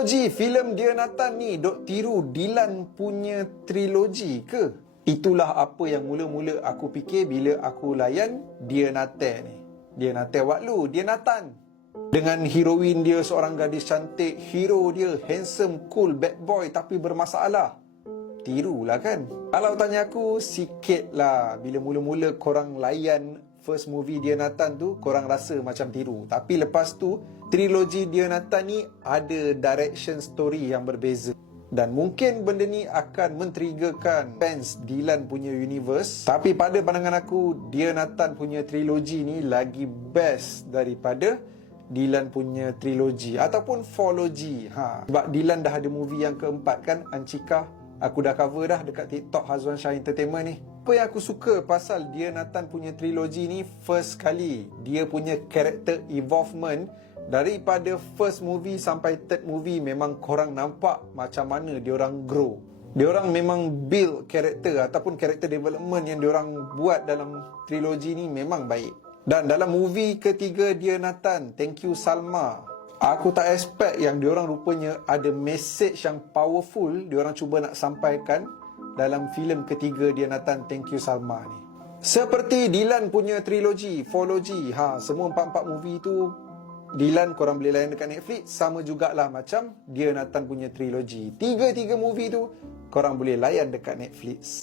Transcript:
Trilogi filem Dia Nathan ni dok tiru Dylan punya trilogi ke? Itulah apa yang mula-mula aku fikir bila aku layan Dia Nathan ni. Dia Nathan Waklu, Dia Nathan. Dengan heroin dia seorang gadis cantik, hero dia handsome, cool, bad boy tapi bermasalah. Tirulah kan? Kalau tanya aku, sikit lah bila mula-mula korang layan first movie Dia Nathan tu, korang rasa macam tiru. Tapi lepas tu, trilogi Dia Nathan ni ada direction story yang berbeza. Dan mungkin benda ni akan men-triggerkan fans Dylan punya universe. Tapi pada pandangan aku, Dia Nathan punya trilogi ni lagi best daripada Dylan punya trilogi ataupun fourlogy. Sebab Dylan dah ada movie yang keempat kan, Ancika. Aku dah cover dah dekat TikTok Hazwan Shah Entertainment ni. Apa yang aku suka pasal Dia Nathan punya trilogi ni, first kali dia punya character evolvement daripada first movie sampai third movie memang korang nampak macam mana diorang grow. Diorang memang build character ataupun character development yang diorang buat dalam trilogi ni memang baik. Dan dalam movie ketiga Dia Nathan, Thank You Salma, aku tak expect yang diorang rupanya ada message yang powerful diorang cuba nak sampaikan dalam filem ketiga Dia Nathan, Thank You Salma ni. Seperti Dylan punya trilogi, fourlogy, semua 4-4 movie tu Dylan korang boleh layan dekat Netflix. Sama jugalah macam Dia Nathan punya trilogi. 3 movie tu korang boleh layan dekat Netflix.